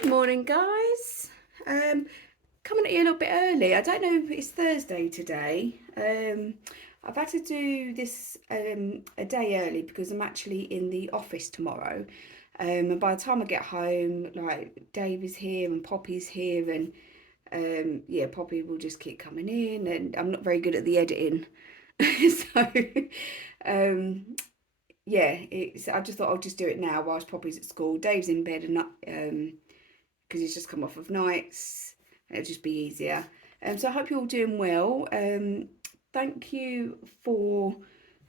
Good morning, guys. Coming at you a little bit early. I don't know if it's Thursday today. I've had to do this a day early because I'm actually in the office tomorrow. And by the time I get home, like Dave is here and Poppy's here, and yeah, Poppy will just keep coming in, and I'm not very good at the editing, so um, yeah, it's. I just thought I'll just do it now whilst Poppy's at school. Dave's in bed and not because he's just come off of nights. It'll just be easier. So I hope you're all doing well. Thank you for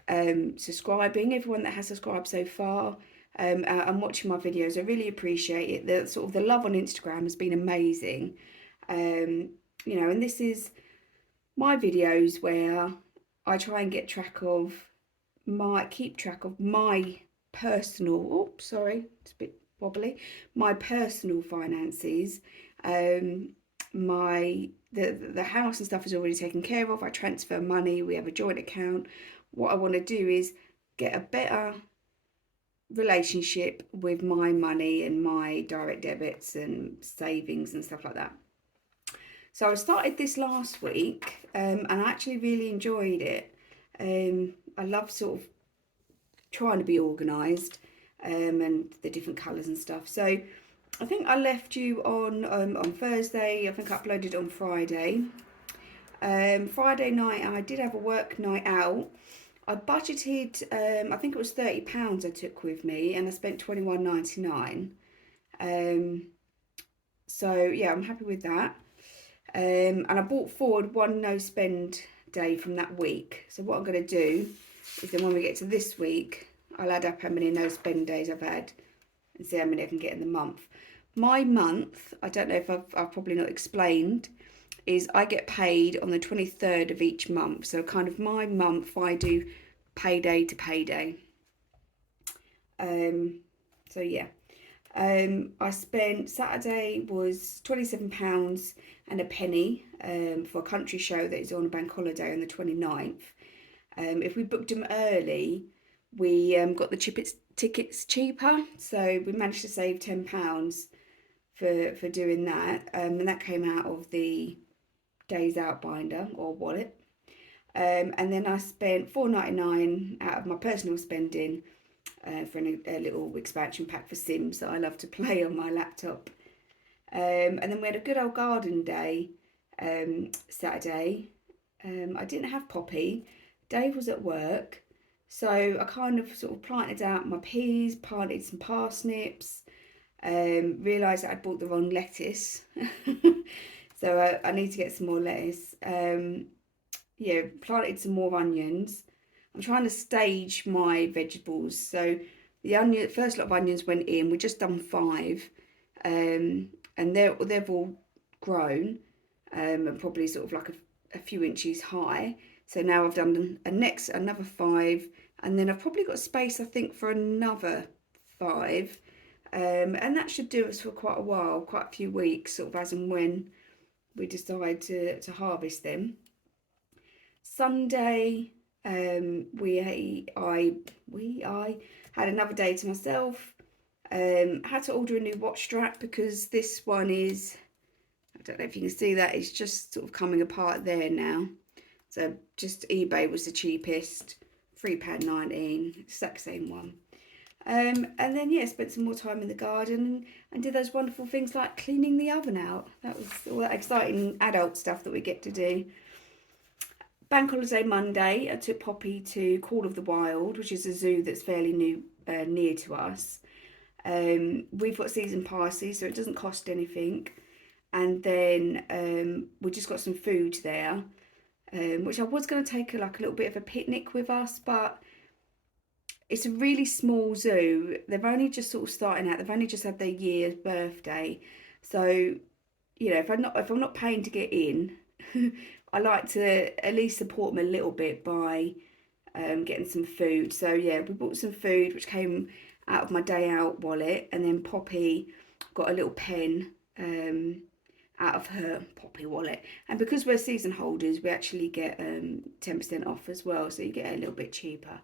subscribing, everyone that has subscribed so far, and watching my videos. I really appreciate it. The sort of the love on Instagram has been amazing. And this is my videos where I try and keep track of my personal. Oh, sorry, it's a bit wobbly. My personal finances. The house and stuff is already taken care of. I transfer money. We have a joint account. What I want to do is get a better relationship with my money and my direct debits and savings and stuff like that. So I started this last week, and I actually really enjoyed it. I love sort of trying to be organised, and the different colours and stuff. So I think I left you on Thursday. I think I uploaded on Friday. Friday night I did have a work night out. I budgeted, I think it was £30 I took with me, and I spent 21.99. So yeah, I'm happy with that. And I brought forward one no spend day from that week. So what I'm going to do is then when we get to this week, I'll add up how many no spend days I've had and see how many I can get in the month. My month, I don't know if I've probably not explained, is I get paid on the 23rd of each month. So kind of my month, I do payday to payday. So yeah. I spent, Saturday was £27 and a penny for a country show that is on a bank holiday on the 29th. If we booked them early, we got the tickets cheaper, so we managed to save £10 for doing that, and that came out of the days out binder or wallet. And then I spent £4.99 out of my personal spending for a little expansion pack for Sims that I love to play on my laptop. And then we had a good old garden day Saturday. I didn't have Poppy. Dave was at work, so I kind of sort of planted out my peas, planted some parsnips, realised that I'd bought the wrong lettuce. So I need to get some more lettuce. Yeah, planted some more onions. I'm trying to stage my vegetables. So the first lot of onions went in. We just done 5, and they've all grown, and probably sort of like a few inches high. So now I've done another 5, and then I've probably got space, I think, for another 5, and that should do us for quite a while, quite a few weeks, sort of as and when we decide to harvest them. Sunday, I had another day to myself. Had to order a new watch strap because this one is, I don't know if you can see that, it's just sort of coming apart there now. So just eBay was the cheapest, £3.19, exact same one. And then yeah, spent some more time in the garden and did those wonderful things like cleaning the oven out. That was all that exciting adult stuff that we get to do. Bank holiday Monday, I took Poppy to Call of the Wild, which is a zoo that's fairly near to us. We've got season passes, so it doesn't cost anything. And then we just got some food there, which I was going to take a little bit of a picnic with us, but it's a really small zoo. They've only just sort of starting out. They've only just had their year's birthday, so if I'm not paying to get in, I like to at least support them a little bit by getting some food. So yeah, we bought some food which came out of my day out wallet, and then Poppy got a little pen out of her Poppy wallet. And because we're season holders, we actually get 10% off as well, so you get a little bit cheaper.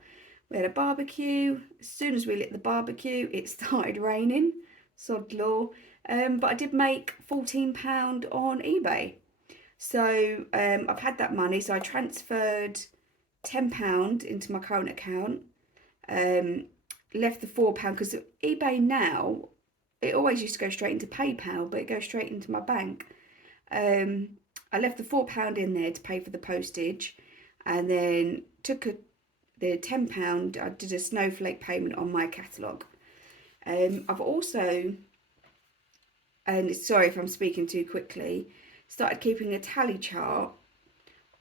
We had a barbecue. As soon as we lit the barbecue, it started raining. sod law. But I did make £14 on eBay. So I've had that money, so I transferred £10 into my current account. Left the £4 because eBay now, it always used to go straight into PayPal, but it goes straight into my bank. I left the £4 in there to pay for the postage, and then took the £10. I did a snowflake payment on my catalogue. I've also, and sorry if I'm speaking too quickly, started keeping a tally chart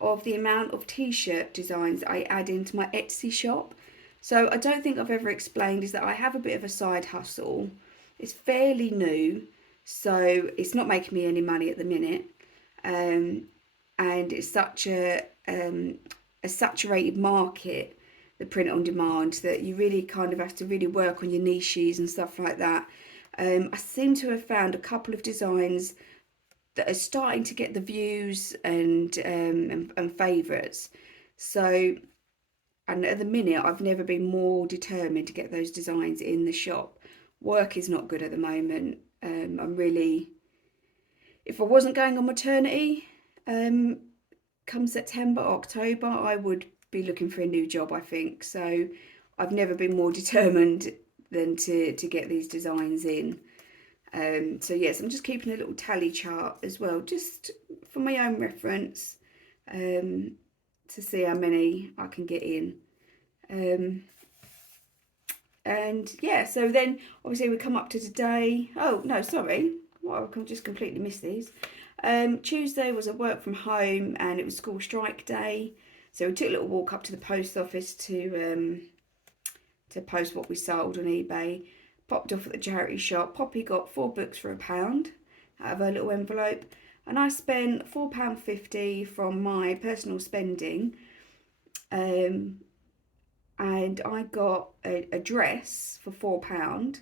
of the amount of t-shirt designs I add into my Etsy shop. So I don't think I've ever explained is that I have a bit of a side hustle. It's fairly new, so it's not making me any money at the minute. And it's such a saturated market, the print on demand, that you really kind of have to really work on your niches and stuff like that. I seem to have found a couple of designs that are starting to get the views and favourites. So, and at the minute, I've never been more determined to get those designs in the shop. Work is not good at the moment. I'm really, if I wasn't going on maternity, come September, October, I would be looking for a new job, I think. So I've never been more determined than to get these designs in. So yes, I'm just keeping a little tally chart as well, just for my own reference, to see how many I can get in. And yeah, so then obviously we come up to today. Oh no, sorry, well, I just completely missed these. Tuesday was a work from home, and it was school strike day, so we took a little walk up to the post office to post what we sold on eBay. Popped off at the charity shop. Poppy got 4 books for £1 out of her little envelope, and I spent £4.50 from my personal spending, and I got a dress for £4,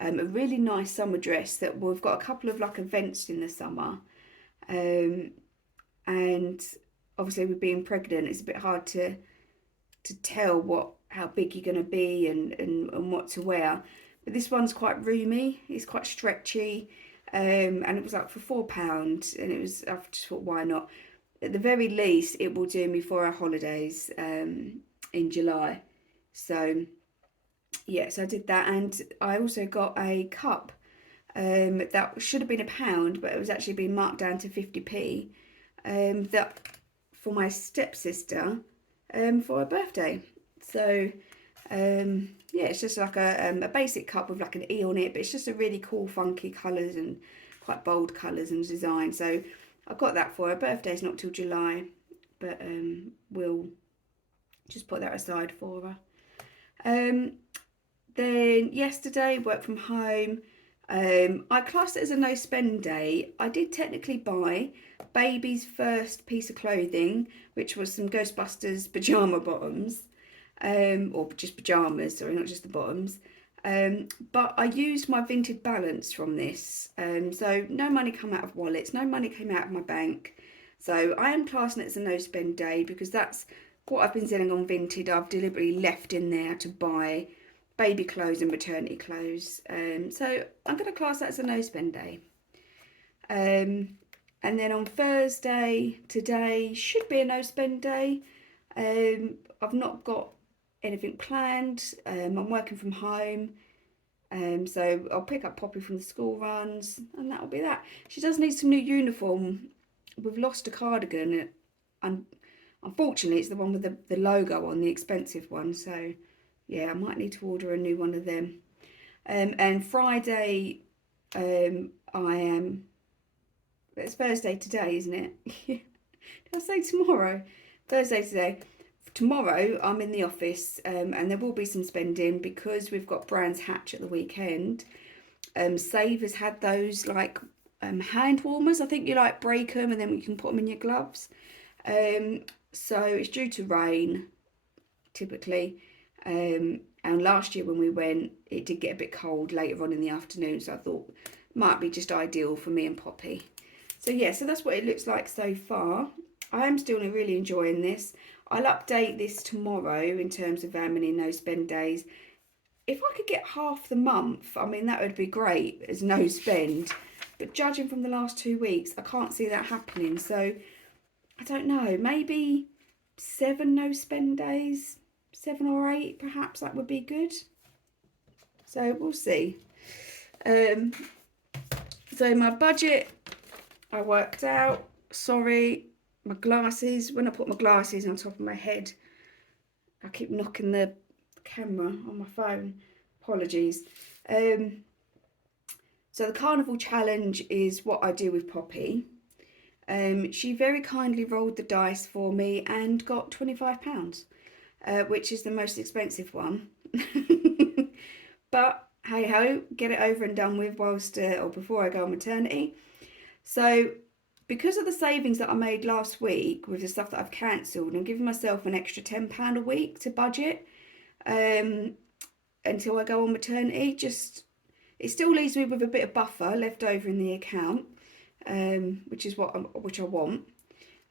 a really nice summer dress that we've got a couple of like events in the summer, and obviously with being pregnant, it's a bit hard to tell how big you're going to be and what to wear. But this one's quite roomy, it's quite stretchy, and it was like for £4, and I just thought, why not? At the very least, it will do me for our holidays in July. So yeah, so I did that, and I also got a cup that should have been £1, but it was actually being marked down to 50p, that for my stepsister for her birthday. So yeah, it's just like a basic cup with like an E on it, but it's just a really cool funky colours and quite bold colours and design. So I got that for her. Birthday's not till July, but we'll just put that aside for her. Then yesterday, work from home. I classed it as a no spend day. I did technically buy baby's first piece of clothing, which was some Ghostbusters pyjama bottoms, or just pyjamas, sorry, not just the bottoms. But I used my Vinted balance from this, so no money came out of wallets, no money came out of my bank. So I am classing it as a no spend day because that's what I've been selling on Vinted. I've deliberately left in there to buy baby clothes and maternity clothes. So I'm going to class that as a no spend day. And then on Thursday, today should be a no spend day. I've not got anything planned. I'm working from home. So I'll pick up Poppy from the school runs, and that'll be that. She does need some new uniform. We've lost a cardigan, and unfortunately it's the one with the logo on, the expensive one. So yeah, I might need to order a new one of them. And Friday, it's Thursday today, isn't it? Did I say tomorrow? Thursday today. Tomorrow I'm in the office, and there will be some spending because we've got Brands Hatch at the weekend. Save has had those like hand warmers. I think you like break them and then you can put them in your gloves. So it's due to rain typically. And last year when we went, it did get a bit cold later on in the afternoon, so I thought it might be just ideal for me and Poppy. So yeah, so that's what it looks like so far. I am still really enjoying this. I'll update this tomorrow in terms of how many no spend days. if I could get half the month, I mean, that would be great as no spend. But judging from the last 2 weeks, I can't see that happening. So I don't know, maybe 7 no spend days, 7 or 8 perhaps, that would be good. So we'll see. So my budget, I worked out. Sorry, my glasses, when I put my glasses on top of my head, I keep knocking the camera on my phone. Apologies. So the carnival challenge is what I do with Poppy. She very kindly rolled the dice for me and got £25, which is the most expensive one. But hey ho, get it over and done with whilst or before I go on maternity. So because of the savings that I made last week with the stuff that I've cancelled, I'm giving myself an extra £10 a week to budget until I go on maternity. Just, it still leaves me with a bit of buffer left over in the account, which is which I want.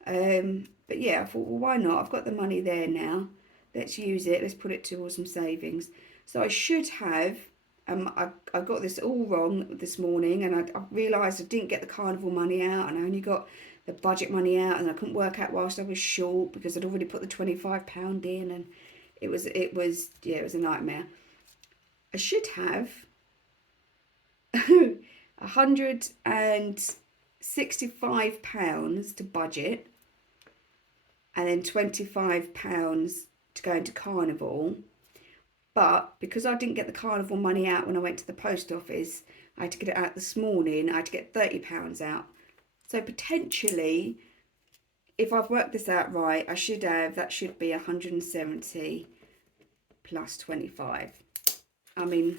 But yeah, I thought, well, why not? I've got the money there now. Let's use it. Let's put it towards some savings. So I should have. I got this all wrong this morning, and I realised I didn't get the carnival money out, and I only got the budget money out, and I couldn't work out whilst I was short because I'd already put the £25 in, and it was a nightmare. I should have £165 to budget, and then £25 to go into carnival. But because I didn't get the carnival money out when I went to the post office, I had to get it out this morning. I had to get £30 out. So potentially, if I've worked this out right, that should be 170 plus 25. I mean,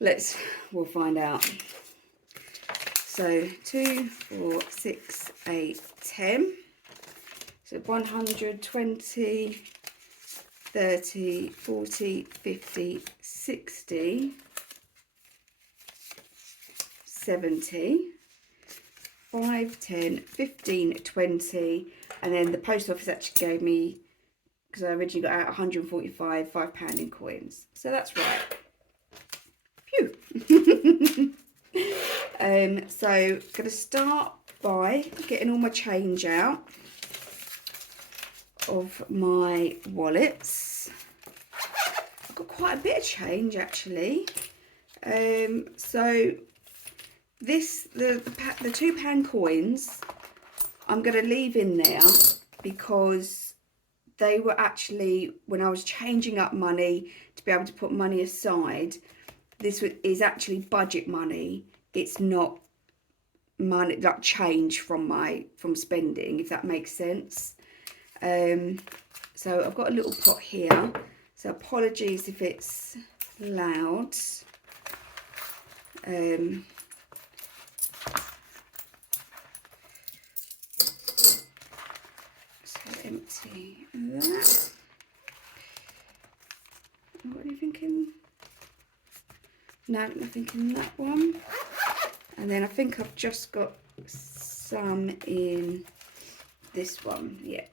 we'll find out. So 2, 4, 6, 8, 10. So 120, 30, 40, 50, 60, 70, 5, 10, 15, 20, and then the post office actually gave me, because I originally got out 145 £5 in coins. So that's right. Phew. So I'm going to start by getting all my change out of my wallets. I've got quite a bit of change actually. So this the £2 coins I'm going to leave in there because they were actually, when I was changing up money to be able to put money aside, this is actually budget money. It's not money like change from spending, if that makes sense. So I've got a little pot here, so apologies if it's loud. So empty that. Got anything in? No, nothing in that one. And then I think I've just got some in this one, yeah.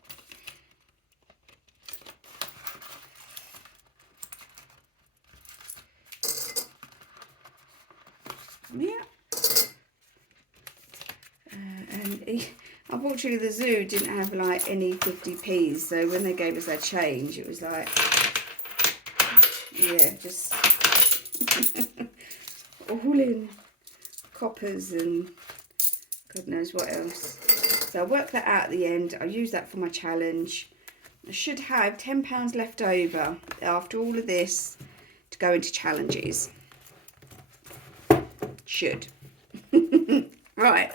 Unfortunately the zoo didn't have like any 50p's, so when they gave us our change it was like, yeah, just all in coppers and God knows what else. So I worked that out at the end. I used that for my challenge. I should have £10 left over after all of this to go into challenges. Should. Right,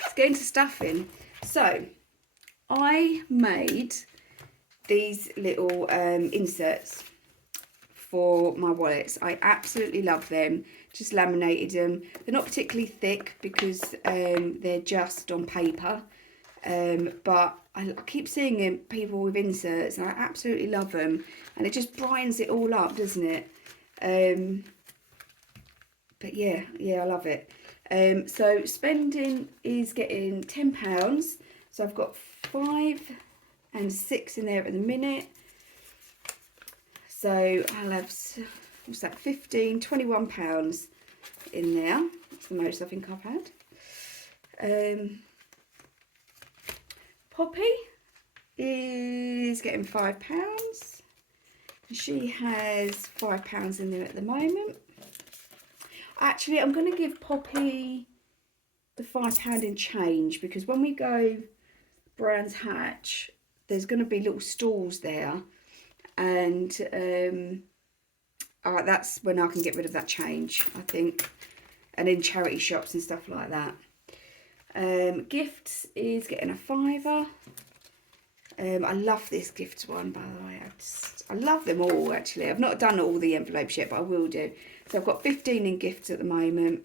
let's get into stuffing. So I made these little inserts for my wallets. I absolutely love them. Just laminated them. They're not particularly thick because they're just on paper, but I keep seeing people with inserts and I absolutely love them, and it just brightens it all up, doesn't it? But yeah, I love it. So spending is getting £10. So I've got 5 and 6 in there at the minute. So I'll have, what's that, 15, 21 pounds in there. That's the most I think I've had. Poppy is getting £5. She has £5 in there at the moment. Actually, I'm going to give Poppy the £5 in change, because when we go Brands Hatch, there's going to be little stalls there, and that's when I can get rid of that change, I think, and in charity shops and stuff like that. Gifts is getting a £5. I love this gifts one, by the way. I love them all, actually. I've not done all the envelopes yet, but I will do. So I've got 15 in gifts at the moment.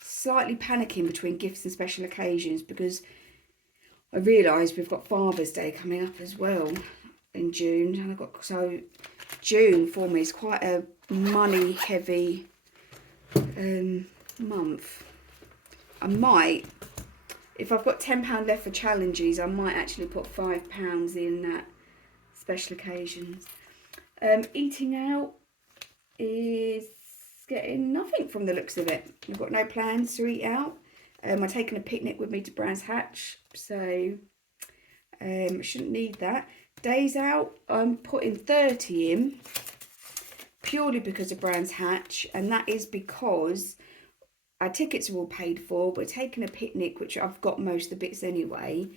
Slightly panicking between gifts and special occasions, because I realised we've got Father's Day coming up as well in June, and so June for me is quite a money heavy month. I might, if I've got £10 left for challenges, I might actually put £5 in that special occasions. Eating out is getting nothing from the looks of it. I've got no plans to eat out. I'm taking a picnic with me to Brands Hatch, so I shouldn't need that. Days out, I'm putting 30 in, purely because of Brands Hatch, and that is because our tickets are all paid for. We're taking a picnic, which I've got most of the bits anyway.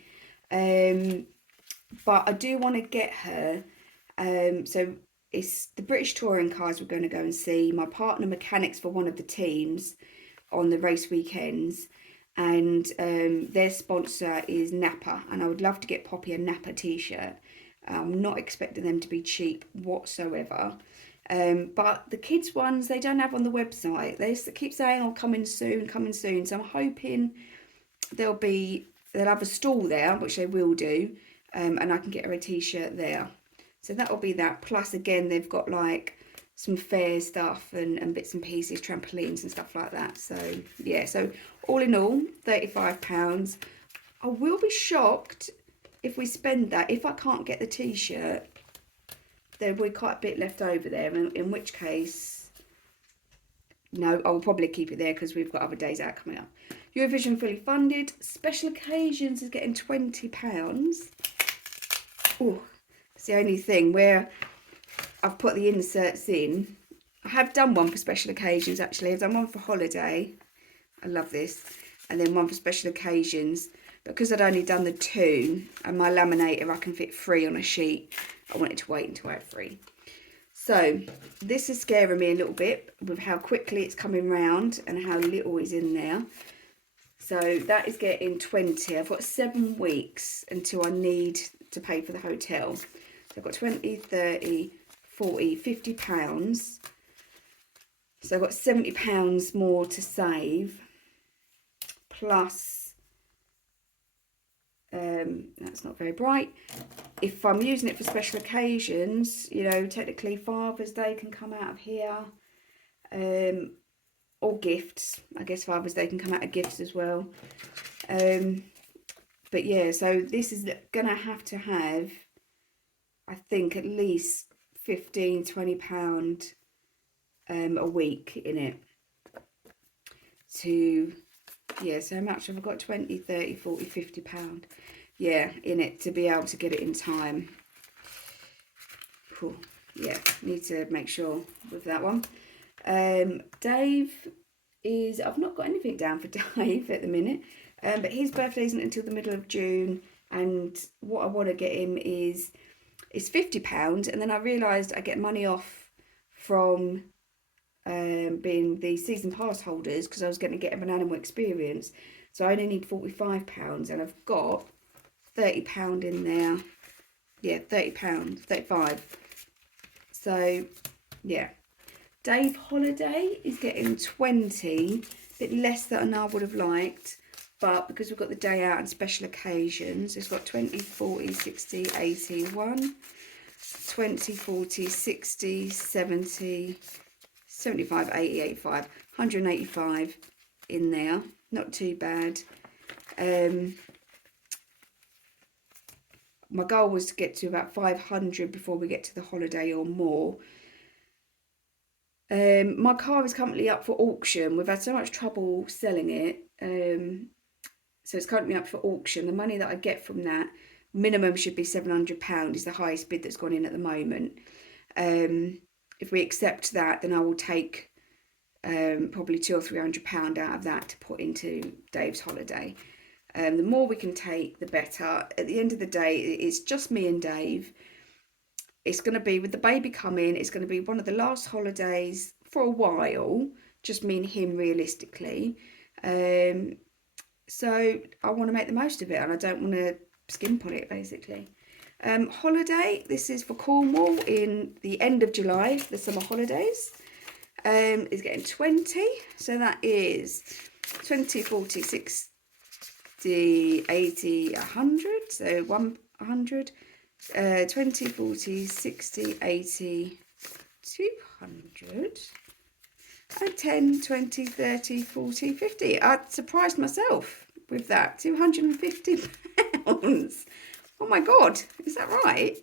But I do want to get her. So it's the British touring cars we're going to go and see. My partner mechanics for one of the teams on the race weekends. And their sponsor is Napa. And I would love to get Poppy a Napa t-shirt. I'm not expecting them to be cheap whatsoever. But the kids ones, they don't have on the website. They keep saying, oh, coming soon, coming soon. So I'm hoping they'll have a stall there, which they will do, and I can get her a t-shirt there. So that'll be that. Plus, again, they've got like some fair stuff and bits and pieces, trampolines and stuff like that. So yeah, so all in all, £35. I will be shocked if we spend that. If I can't get the t-shirt, there'll be quite a bit left over there, in which case, no, I'll probably keep it there because we've got other days out coming up. Eurovision fully funded. Special occasions is getting £20. Oh, it's the only thing where I've put the inserts in. I have done one for special occasions, actually. I've done one for holiday. I love this. And then one for special occasions. Because I'd only done the 2, and my laminator, I can fit 3 on a sheet. I wanted to wait until I had 3. So this is scaring me a little bit with how quickly it's coming round and how little is in there. So that is getting 20. I've got 7 weeks until I need to pay for the hotel. So I've got 20, 30, 40, £50. So I've got £70 more to save. Plus, that's not very bright. If I'm using it for special occasions, you know, technically Father's Day can come out of here. Or gifts. I guess Father's Day can come out of gifts as well. But yeah, so this is going to have, I think, at least £15, £20 a week in it. Yeah, so how much have I got? 20, 30, 40, £50. Yeah, in it to be able to get it in time. Cool. Yeah, need to make sure with that one. Dave is, I've not got anything down for Dave at the minute. But his birthday isn't until the middle of June. And what I want to get him is £50. And then I realised I get money off from being the season pass holders, because I was going to get him an animal experience. So I only need £45, and I've got £30 in there. Yeah, £30, 35. So yeah, Dave Holiday is getting 20, a bit less than I would have liked, but because we've got the day out and special occasions, it's got 20, 40, 60, 80, 1, 20, 40, 60, 70, 75, 80, 85, 185 in there. Not too bad. my goal was to get to about 500 before we get to the holiday or more. My car is currently up for auction. We've had so much trouble selling it. So it's currently up for auction. The money that I get from that, minimum should be £700 is the highest bid that's gone in at the moment. If we accept that, then I will take probably £200 or £300 out of that to put into Dave's holiday. The more we can take, the better. At the end of the day, it's just me and Dave. It's going to be, with the baby coming, it's going to be one of the last holidays for a while, just me and him realistically. So I want to make the most of it, and I don't want to skimp on it, basically. Holiday, this is for Cornwall in the end of July, the summer holidays. Is getting 20, so that is 20, 40, 60, 80, 100, so 100, 20, 40, 60, 80, 200, and 10, 20, 30, 40, 50. I surprised myself with that, £250. Oh my God, is that right?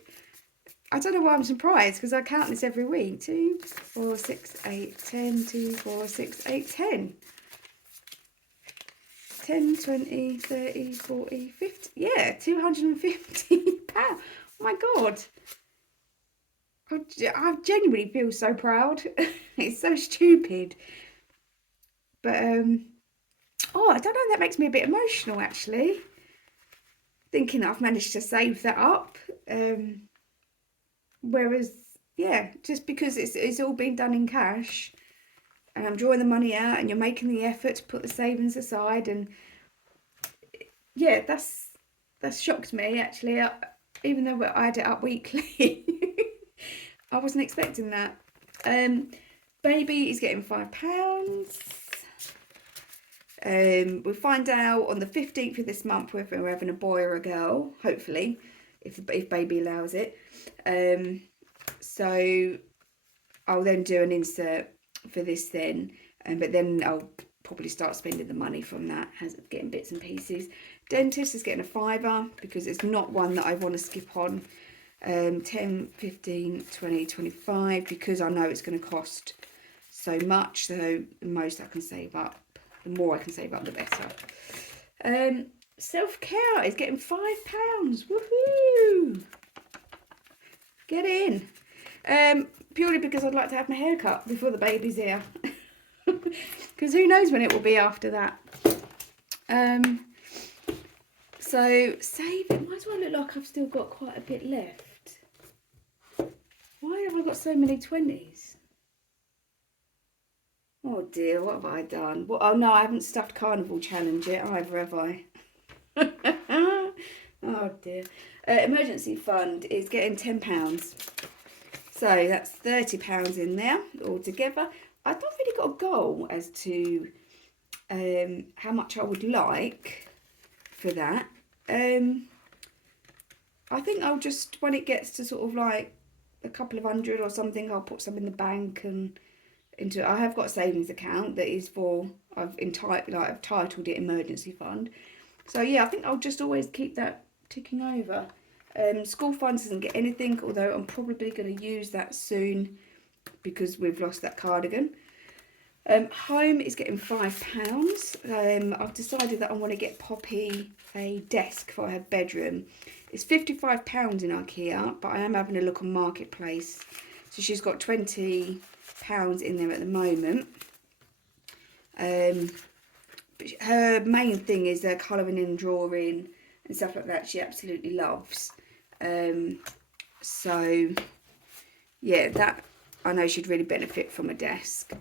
I don't know why I'm surprised, because I count this every week. 2, 4, 6, 8, 10, 2, 4, 6, 8, 10. 10, 20, 30, 40, 50. Yeah, £250. Oh my God. I genuinely feel so proud. It's so stupid. But, oh, I don't know, that makes me a bit emotional, actually. Thinking that I've managed to save that up. Whereas, yeah, just because it's all been done in cash, and I'm drawing the money out, and you're making the effort to put the savings aside, and yeah, that's shocked me, actually. Even though I add it up weekly, I wasn't expecting that. Baby is getting £5. We'll find out on the 15th of this month whether we're having a boy or a girl, hopefully, if baby allows it. So I'll then do an insert for this then, but then I'll probably start spending the money from that, getting bits and pieces. Dentist is getting a £5 because it's not one that I want to skip on. 10, 15, 20, 25, because I know it's going to cost so much. So the most I can save up, the more I can save up, the better. Self-care is getting £5. Woohoo! Get in. Purely because I'd like to have my hair cut before the baby's here. Because who knows when it will be after that. So saving. Why do I look like I've still got quite a bit left? Why have I got so many 20s? Oh dear, what have I done? Well, oh no, I haven't stuffed Carnival Challenge yet either, have I? Oh dear. Emergency fund is getting £10. So that's £30 in there altogether. I've not really got a goal as to how much I would like for that. I think I'll just, when it gets to sort of like a couple of hundred or something, I'll put some in the bank and into. I have got a savings account that is for, I've titled it emergency fund. So yeah, I think I'll just always keep that ticking over. School funds doesn't get anything, although I'm probably going to use that soon because we've lost that cardigan. Home is getting £5. I've decided that I want to get Poppy a desk for her bedroom. It's £55 in IKEA, but I am having a look on Marketplace. So she's got £20 in there at the moment. But her main thing is her colouring and drawing and stuff like that. She absolutely loves. So yeah, that I know she'd really benefit from a desk.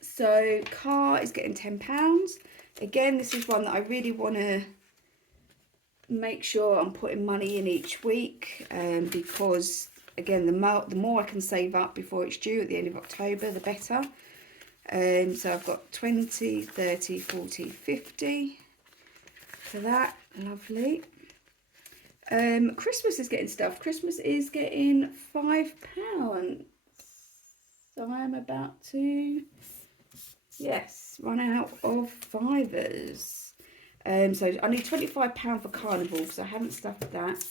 So car is getting £10. Again, this is one that I really want to make sure I'm putting money in each week, because again, the more I can save up before it's due at the end of October, the better. So I've got 20, 30, 40, 50 for that. Lovely. Christmas is getting stuff. Christmas is getting £5. So I am about to, yes, run out of fivers. So I need £25 for Carnival because I haven't stuffed that.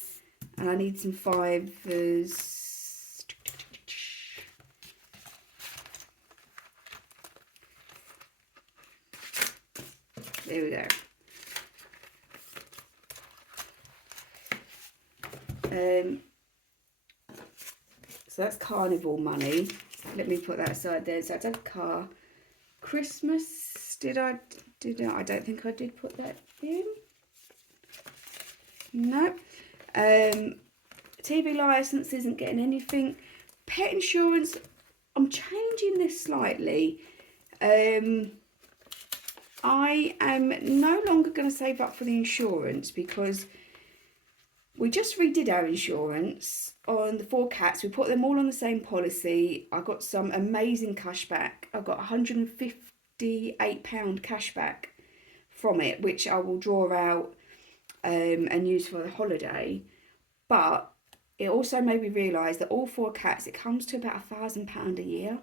And I need some fivers. There we go. So that's Carnival money. Let me put that aside there. So I did car. Christmas, did I? I don't think I did put that in. No. TV licence isn't getting anything. Pet insurance, I'm changing this slightly. I am no longer going to save up for the insurance because we just redid our insurance on the 4 cats. We put them all on the same policy. I got some amazing cash back. I got £158 cash back from it, which I will draw out and use for the holiday. But it also made me realise that all 4 cats, it comes to about £1,000 a year.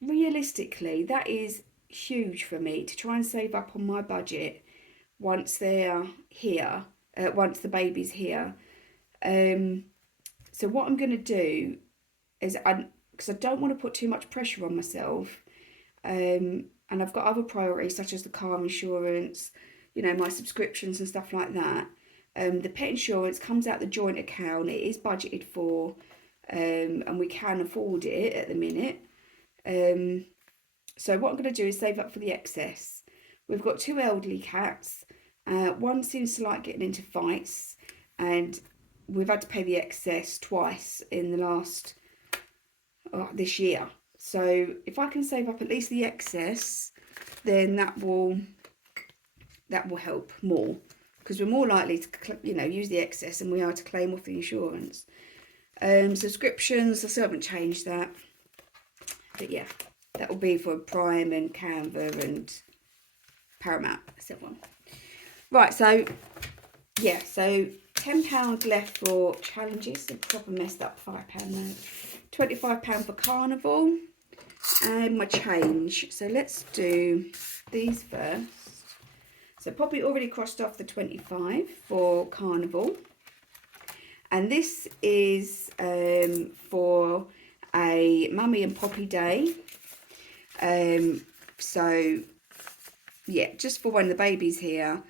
Realistically, that is huge for me to try and save up on my budget once they're here, once the baby's here. So what I'm going to do is, because I don't want to put too much pressure on myself, and I've got other priorities such as the car insurance, you know, my subscriptions and stuff like that. The pet insurance comes out the joint account. It is budgeted for, and we can afford it at the minute. So what I'm going to do is save up for the excess. We've got 2 elderly cats. One seems to like getting into fights, and we've had to pay the excess twice in the last this year. So if I can save up at least the excess, then that will help more, because we're more likely to, you know, use the excess than we are to claim off the insurance. Subscriptions, I still haven't changed that, but yeah, that will be for Prime and Canva and Paramount. That's that one. Right, so yeah, so £10 left for challenges. The proper messed up £5 note. £25 for Carnival, and my change. So let's do these first. So Poppy already crossed off the 25 for Carnival, and this is for a Mummy and Poppy Day. So yeah, just for when the baby's here.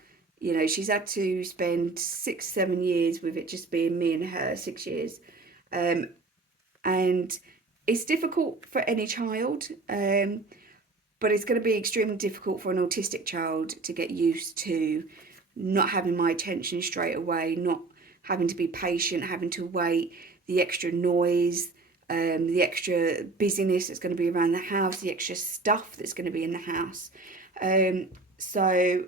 You know, she's had to spend 6-7 years with it just being me and her, 6 years. And it's difficult for any child, but it's going to be extremely difficult for an autistic child to get used to not having my attention straight away, not having to be patient, having to wait, the extra noise, the extra busyness that's going to be around the house, the extra stuff that's going to be in the house. So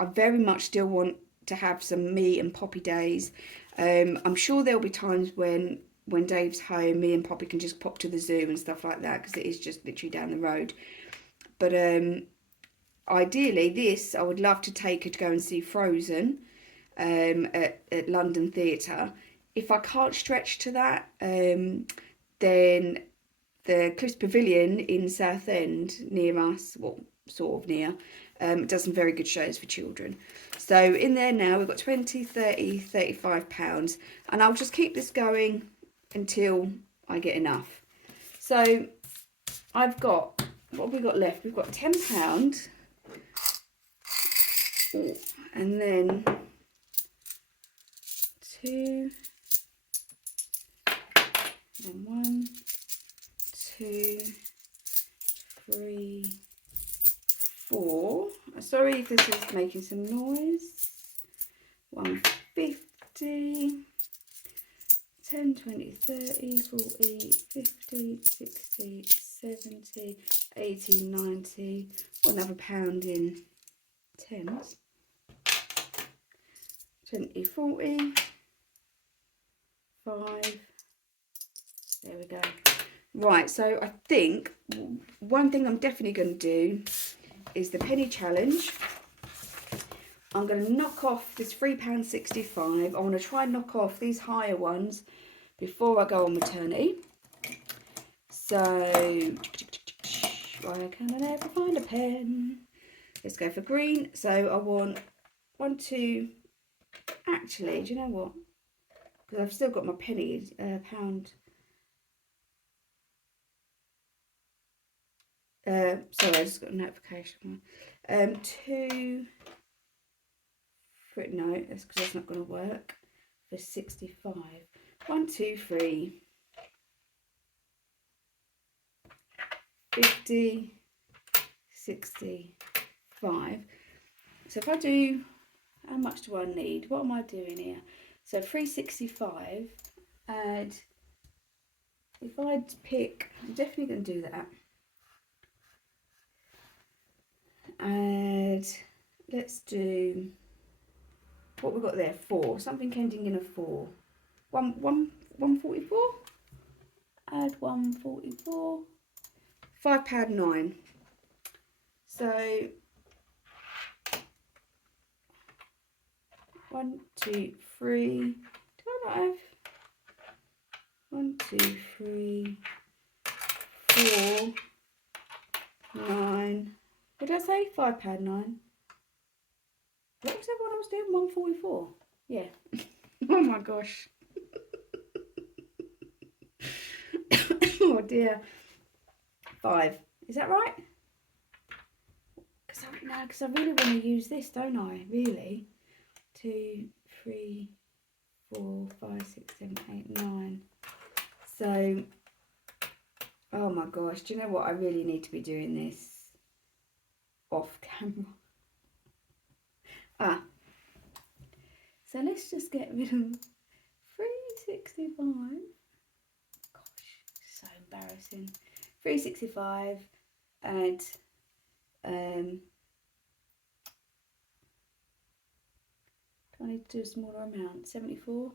I very much still want to have some me and Poppy days. I'm sure there'll be times when Dave's home, me and Poppy can just pop to the zoo and stuff like that, because it is just literally down the road. But ideally, this, I would love to take her to go and see Frozen at London Theatre. If I can't stretch to that, then the Cliffs Pavilion in Southend near us, well, sort of near, does some very good shows for children. So in there now, we've got 20, 30, £35, and I'll just keep this going until I get enough. So I've got, what have we got left? We've got £10. Ooh, and then 2, and 1, 2, 3, 4. Sorry if this is making some noise. 150, 10, 20, 30, 40, 50, 60, 70, 80, 90. Another pound in 10s. 20, 40, 5. There we go. Right, so I think one thing I'm definitely going to do is the penny challenge. I'm going to knock off this £3.65. I want to try and knock off these higher ones before I go on maternity. So, why can I never find a pen? Let's go for green. So I want 1, 2. Actually, do you know what? Because I've still got my penny, pound. Sorry, I just got a notification. 2. No, that's because that's not going to work. For 65. 1, 2, 3. 50. 65. So if I do, how much do I need? What am I doing here? So 365, and if I'd pick, I'm definitely going to do that. And let's do, what we've got there, 4. Something ending in a 4. 144. Add 144. £5.09. So 1, 2, 3. Do I not have 1, 2, 3, 4, 9? What did I say? £5.09. What was that one I was doing? 144. Yeah. Oh my gosh. Oh dear. 5. Is that right? Because I really want to use this, don't I? Really. 2, 3, 4, 5, 6, 7, 8, 9. So, oh my gosh. Do you know what? I really need to be doing this off camera. So let's just get rid of 365. Gosh, so embarrassing. 365 and do I need to do a smaller amount? 74?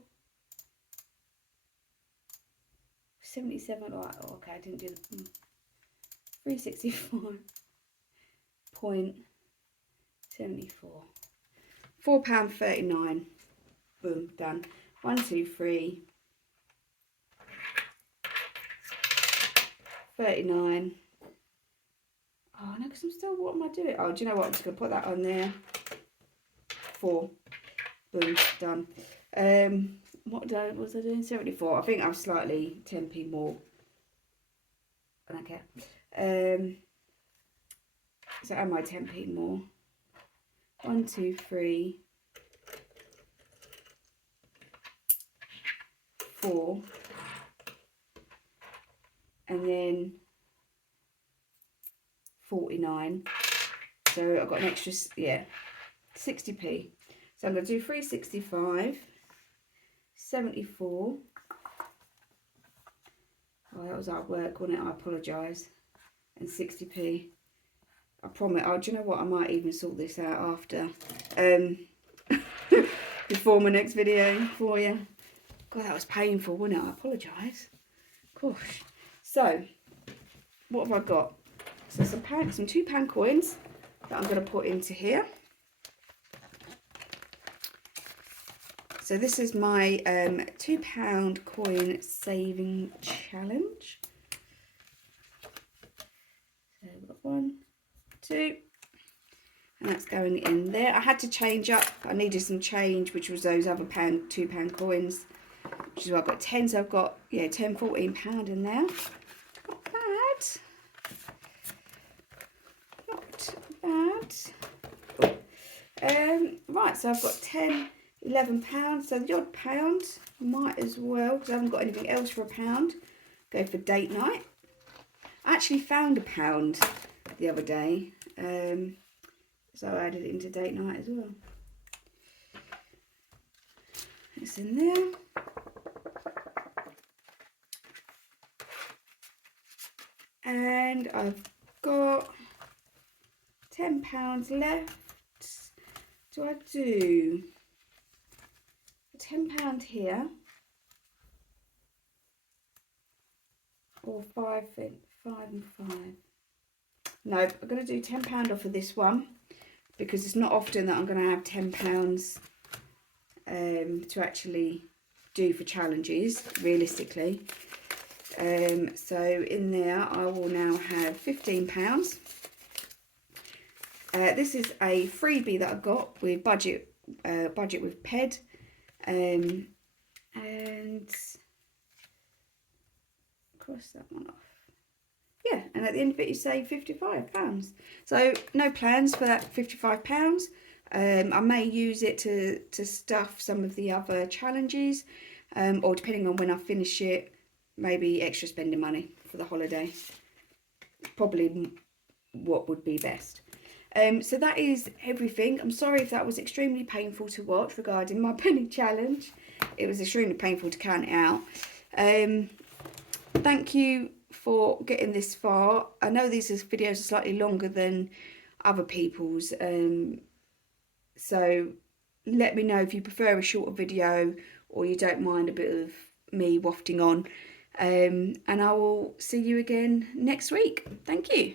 77, right, oh, okay, I didn't do the 365.74. £4.39. Boom, done. 1, 2, 3. 39. Oh no, because I'm still, what am I doing? Oh, do you know what? I'm just going to put that on there. 4. Boom, done. What was I doing? 74. I think I'm slightly 10p more. I don't care. So am I 10p more? 1, 2, 3, 4, and then 49. So I've got an extra, yeah, 60p. So I'm going to do 365, 74. Oh, that was hard work, wasn't it? I apologise. And 60p. I promise. Oh, do you know what? I might even sort this out after. Before my next video for you. God, that was painful, wasn't it? I apologise. Gosh. So, what have I got? So some £2 coins that I'm going to put into here. So this is my £2 coin saving challenge. So we've got 1, 2, and that's going in there. I had to change up. I needed some change, which was those other £2 coins, which is why I've got 10. So I've got, yeah, 10, £14 in there. Not bad. Not bad. Right, so I've got 10, £11. So the odd pound, might as well, because I haven't got anything else for £1. Go for date night. I actually found £1 the other day. So I added it into date night as well. It's in there. And I've got £10 left. Do I do £10 here? Or 5 and 5? No, I'm going to do £10 off of this one, because it's not often that I'm going to have £10 to actually do for challenges, realistically. So in there I will now have £15. This is a freebie that I got with budget with Ped, and cross that one off. Yeah, and at the end of it you save £55. So no plans for that £55. I may use it to stuff some of the other challenges, or depending on when I finish it, maybe extra spending money for the holiday. Probably what would be best. So that is everything. I'm sorry if that was extremely painful to watch regarding my penny challenge. It was extremely painful to count it out. Thank you for getting this far. I know these videos are slightly longer than other people's, so let me know if you prefer a shorter video or you don't mind a bit of me wafting on, and I will see you again next week. Thank you.